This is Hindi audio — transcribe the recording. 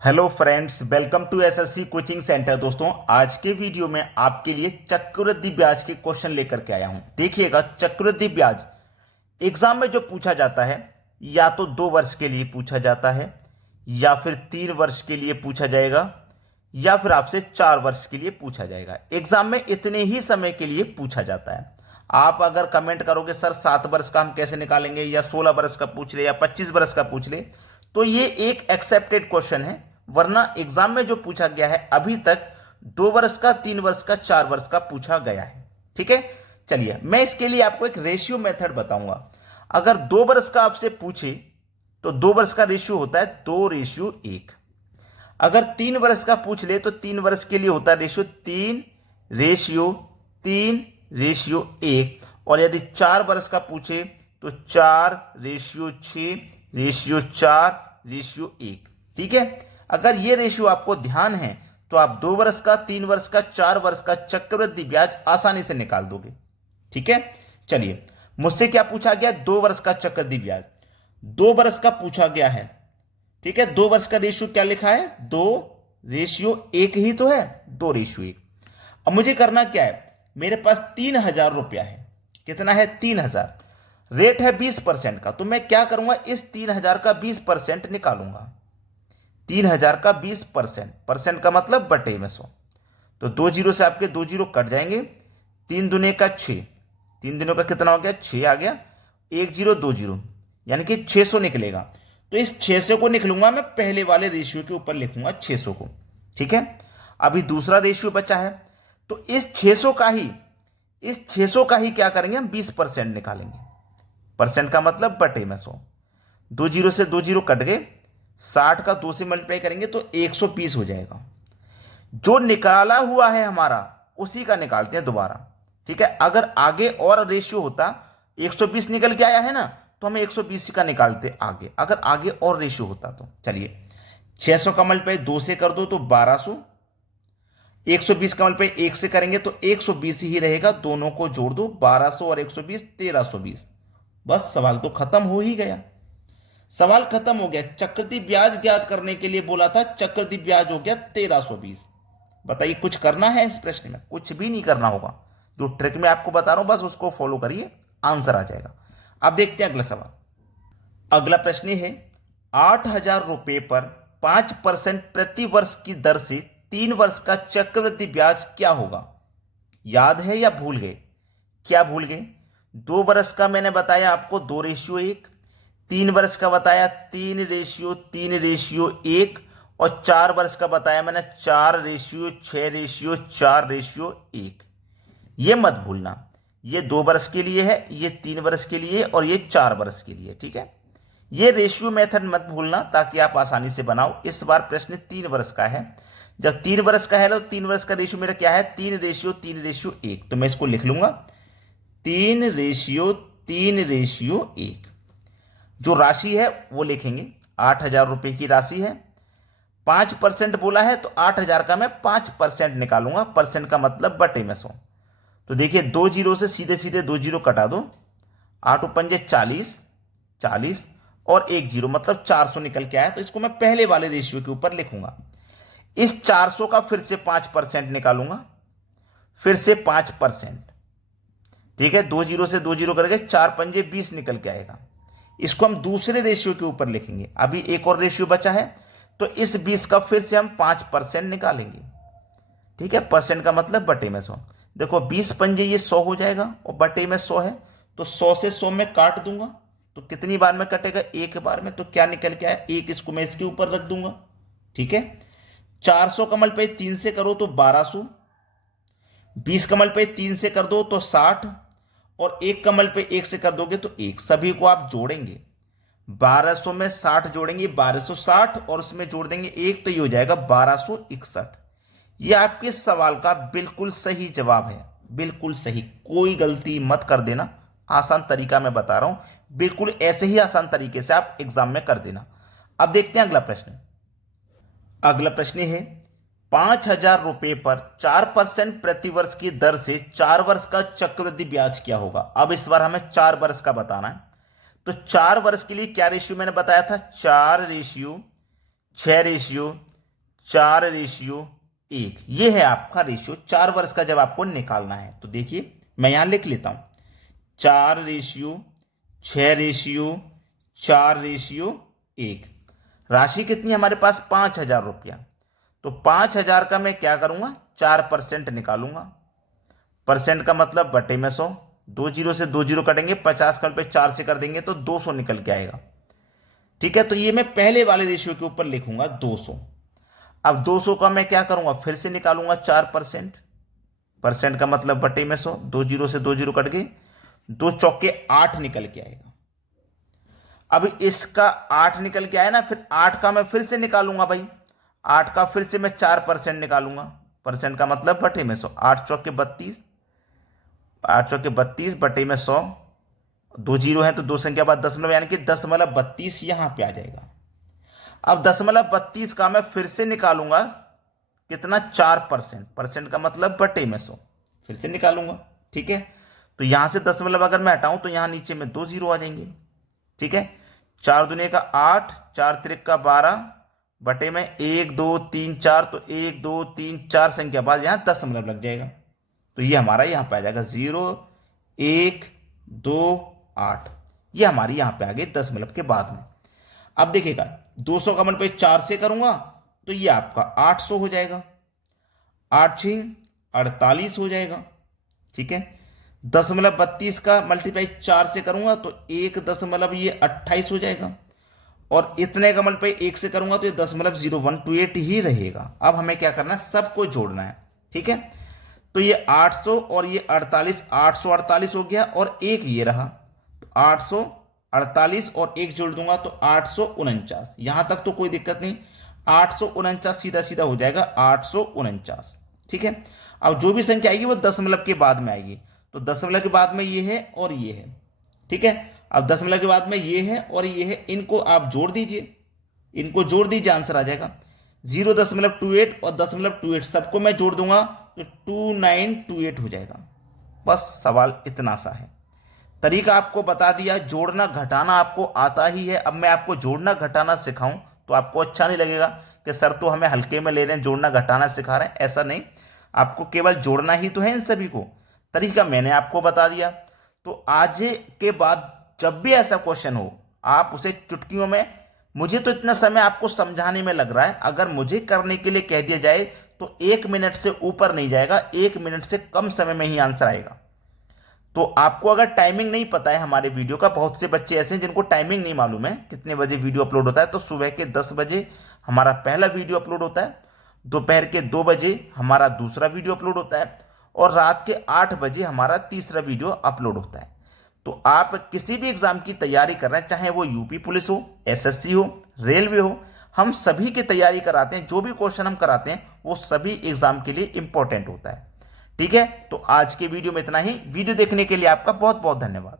Hello friends, welcome to SSC coaching centre. दोस्तों, आज के वीडियो में आपके लिए चक्रवृद्धि ब्याज के क्वेश्चन लेकर के आया हूं। देखिएगा, चक्रवृद्धि ब्याज एग्जाम में जो पूछा जाता है, या तो 2 वर्ष के लिए पूछा जाता है, या फिर 3 वर्ष के लिए पूछा जाएगा, या फिर आपसे 4 वर्ष के लिए पूछा जाएगा। एग्जाम में इतने ही समय के लिए पूछा जाता है। आप अगर कमेंट करोगे सर 7 वर्ष का हम कैसे निकालेंगे, या 16 वर्ष का पूछ ले, या 25 वर्ष का पूछ ले, तो ये एक एक्सेप्टेड क्वेश्चन है। वरना एग्जाम में जो पूछा गया है अभी तक 2 वर्ष का, 3 वर्ष का, 4 वर्ष का पूछा गया है। ठीक है, चलिए मैं इसके लिए आपको एक रेशियो मेथड बताऊंगा। अगर 2 वर्ष का आपसे पूछे तो 2 वर्ष का रेशियो होता है 2:1। अगर 3 वर्ष का पूछ ले तो 3 वर्ष के लिए होता है रेशियो 3:3:1। और यदि 4 वर्ष का पूछे तो 4:6:4:1। ठीक है, अगर ये रेशियो आपको ध्यान है तो आप 2 वर्ष का, 3 वर्ष का, 4 वर्ष का चक्रवृद्धि ब्याज आसानी से निकाल दोगे। ठीक है, चलिए मुझसे क्या पूछा गया? 2 वर्ष का चक्रवृद्धि ब्याज 2 वर्ष का पूछा गया है। ठीक है, 2 वर्ष का रेशियो क्या लिखा है? 2:1 ही तो है, 2:1। अब मुझे करना क्या है? मेरे पास 3,000 रुपया है। कितना है? 3,000। रेट है 20% का, तो मैं क्या करूंगा? इस 3,000 का 20% निकालूंगा। 3,000 का 20%, परसेंट का मतलब बटे में 100। तो 2 जीरो से आपके 2 जीरो कट जाएंगे। 3 दूने का 6, 3 दिनों का कितना हो गया? 6 आ गया। 1 जीरो 2 जीरो, यानी कि 600 निकलेगा। तो इस 600 को निकलूंगा मैं पहले वाले रेशियो के ऊपर लिखूंगा 600 को। ठीक है, अभी दूसरा रेशियो बचा है, तो इस 600 का ही क्या करेंगे? हम 20% निकालेंगे। परसेंट का मतलब बटे में 100। 2 जीरो से 2 जीरो कट गए। 60 का 2 से मल्टीप्लाई करेंगे तो 120 हो जाएगा। जो निकाला हुआ है हमारा उसी का निकालते हैं दोबारा। ठीक है, अगर आगे और रेशियो होता, 120 निकल के आया है ना, तो हमें 120 का निकालते आगे, अगर आगे और रेशियो होता तो। चलिए, 600 का मल्टीप्लाई 2 से कर दो तो 1200। 120 का मल्टीप्लाई 1 से करेंगे तो 120 ही रहेगा। दोनों को जोड़ दो, 1200 और 120, 1320। बस सवाल तो खत्म हो ही गया। सवाल खत्म हो गया। चक्रवृद्धि ब्याज ज्ञात करने के लिए बोला था, चक्रवृद्धि ब्याज हो गया 1320। बताइए, कुछ करना है इस प्रश्न में? कुछ भी नहीं करना होगा। जो ट्रिक मैं आपको बता रहा हूं बस उसको फॉलो करिए, आंसर आ जाएगा। अब देखते हैं अगला सवाल। अगला प्रश्न है, 8,000 रुपए पर 5% प्रति वर्ष की दर से 3 वर्ष का चक्रवृद्धि ब्याज क्या होगा? याद है या भूल गए? क्या भूल गए? 2 वर्ष का मैंने बताया आपको 2:1, 3 वर्ष का बताया 3:3:1, और 4 वर्ष का बताया मैंने 4:6:4:1। ये मत भूलना, ये 2 वर्ष के लिए है, ये 3 वर्ष के लिए, और ये 4 वर्ष के लिए। ठीक है, ये रेशियो मेथड मत भूलना ताकि आप आसानी से बनाओ। इस बार प्रश्न 3 वर्ष का है। जब 3 वर्ष का है तो 3 वर्ष का रेशियो मेरा क्या है? 3:3:1। तो मैं इसको लिख लूंगा 3:3:1। जो राशि है वो लिखेंगे, 8,000 रुपए की राशि है। 5% बोला है तो 8,000 का मैं 5% निकालूंगा। परसेंट का मतलब बटे में 100। तो देखिए, 2 जीरो से सीधे सीधे 2 जीरो कटा दो। 8×5 40, 40 और 1 जीरो मतलब 400 निकल के आया। तो इसको मैं पहले वाले रेशियो के ऊपर लिखूंगा। इस 400 का फिर से 5% निकालूंगा, फिर से 5%। ठीक है, 2 जीरो से 2 जीरो करके 4×5 20 निकल के आएगा। इसको हम दूसरे रेशियो के ऊपर लिखेंगे। अभी एक और रेशियो बचा है, तो इस 20 का फिर से हम 5% निकालेंगे। ठीक है, परसेंट का मतलब बटे में 100। देखो, 20×5 ये 100 हो जाएगा, और बटे में 100 है तो 100 से 100 में काट दूंगा। तो कितनी बार में कटेगा? एक बार में। तो क्या निकल के आया? 1। इसको मैं इसके ऊपर रख दूंगा। ठीक है, 400 का मल्टीप्लाई 3 से करो तो 1200, 20 का मल्टीप्लाई 3 से कर दो तो 60, और 1 का मल्टीप्लाई 1 से कर दोगे तो 1। सभी को आप जोड़ेंगे, 1200 में 60 जोड़ेंगे 1260, और उसमें जोड़ देंगे 1, तो ये हो जाएगा 1261। ये आपके सवाल का बिल्कुल सही जवाब है। बिल्कुल सही, कोई गलती मत कर देना। आसान तरीका मैं बता रहा हूं, बिल्कुल ऐसे ही आसान तरीके से आप एग्जाम में कर देना। अब देखते हैं अगला प्रश्न। अगला प्रश्न है, 5,000 रुपए पर 4% प्रतिवर्ष की दर से 4 वर्ष का चक्रवृद्धि ब्याज क्या होगा? अब इस बार हमें 4 वर्ष का बताना है। तो 4 वर्ष के लिए क्या रेशियो मैंने बताया था? 4:6:4 4:1। ये है आपका रेशियो 4 वर्ष का जब आपको निकालना है। तो देखिए मैं यहां लिख लेता हूं 4:6:4:1। राशि कितनी हमारे पास 5,000 रुपया। तो 5,000 का मैं क्या करूंगा 4% निकालूंगा। परसेंट का मतलब बटे में 100, 2 जीरो से 2 जीरो कटेंगे, 50 का पे 4 से कर देंगे तो 200 निकल के आएगा। ठीक है, तो ये मैं पहले वाले रेशियो के ऊपर लिखूंगा 200। अब 200 का मैं क्या करूंगा फिर से निकालूंगा 4%। परसेंट का मतलब बटे में 100, 2 जीरो से 2 जीरो कट गए, 2 चौके 8 निकल के आएगा। अब इसका 8 निकल के आया ना, फिर 8 का मैं फिर से निकालूंगा भाई, 8 का फिर से मैं 4% निकालूंगा। परसेंट का मतलब बटे में 100, 8 चौके 32, 8 चौके 32 बटे में 100, 2 जीरो है तो 2 संख्या बाद दशमलव, यानी कि 10.32 यहां पे आ जाएगा। अब 10.32 का मैं फिर से निकालूंगा कितना 4%। परसेंट का मतलब बटे में 100, फिर से निकालूंगा। ठीक है, तो यहां से दशमलव अगर मैं हटाऊं तो यहां नीचे में 2 जीरो आ जाएंगे। ठीक है, 4 दूने का 8, 4 त्रिक का 12 बटे में 1 2 3 4, तो 1 2 3 4 संख्या बाद यहां दशमलव लग जाएगा। तो ये हमारा यहां पे आ जाएगा 0 1 2 8। ये हमारी यहां पे आ गई दशमलव के बाद में। अब देखिएगा 200 का मल्टीप्लाई 4 से करूंगा तो ये आपका 800 हो जाएगा, 8 6 48 हो जाएगा। ठीक है, 10.32 का मल्टीप्लाई 4 से करूंगा तो 1.28 हो जाएगा, और इतने का मल्टीप्लाई 1 से करूंगा तो ये 0.0128 ही रहेगा। अब हमें क्या करना है सबको जोड़ना है। ठीक है, तो ये 800 और ये 48, 848 हो गया, और एक ये रहा तो 848 और एक जोड़ दूंगा तो 849। यहां तक तो कोई दिक्कत नहीं, 849 सीधा सीधा हो जाएगा 849। ठीक है, अब जो भी संख्या आएगी वो दशमलव के बाद में आएगी, तो दशमलव के बाद में ये है और ये है। ठीक है, अब दशमलव के बाद में ये है और ये है, इनको आप जोड़ दीजिए, इनको जोड़ दीजिए, आंसर आ जाएगा 0.28 और 0.28 सबको मैं जोड़ दूंगा तो 2928 हो जाएगा। बस सवाल इतना सा है। तरीका आपको बता दिया, जोड़ना घटाना आपको आता ही है। अब मैं आपको जोड़ना घटाना सिखाऊं तो आपको अच्छा नहीं लगेगा कि सर तो हमें हल्के में ले रहे हैं, जोड़ना घटाना सिखा रहे हैं। ऐसा नहीं, आपको केवल जोड़ना ही तो है इन सभी को। तरीका मैंने आपको बता दिया, तो आज के बाद जब भी ऐसा क्वेश्चन हो आप उसे चुटकियों में, मुझे तो इतना समय आपको समझाने में लग रहा है, अगर मुझे करने के लिए कह दिया जाए तो 1 मिनट से ऊपर नहीं जाएगा, 1 मिनट से कम समय में ही आंसर आएगा। तो आपको अगर टाइमिंग नहीं पता है हमारे वीडियो का, बहुत से बच्चे ऐसे हैं जिनको टाइमिंग नहीं मालूम है कितने बजे वीडियो अपलोड होता है, तो सुबह के 10 बजे हमारा पहला वीडियो अपलोड होता है, दोपहर के 2 बजे हमारा दूसरा वीडियो अपलोड होता है, और रात के 8 बजे हमारा तीसरा वीडियो अपलोड होता है। तो आप किसी भी एग्जाम की तैयारी कर रहे हैं, चाहे वो यूपी पुलिस हो, एसएससी हो, रेलवे हो, हम सभी की तैयारी कराते हैं। जो भी क्वेश्चन हम कराते हैं वो सभी एग्जाम के लिए इंपॉर्टेंट होता है। ठीक है, तो आज के वीडियो में इतना ही। वीडियो देखने के लिए आपका बहुत बहुत धन्यवाद।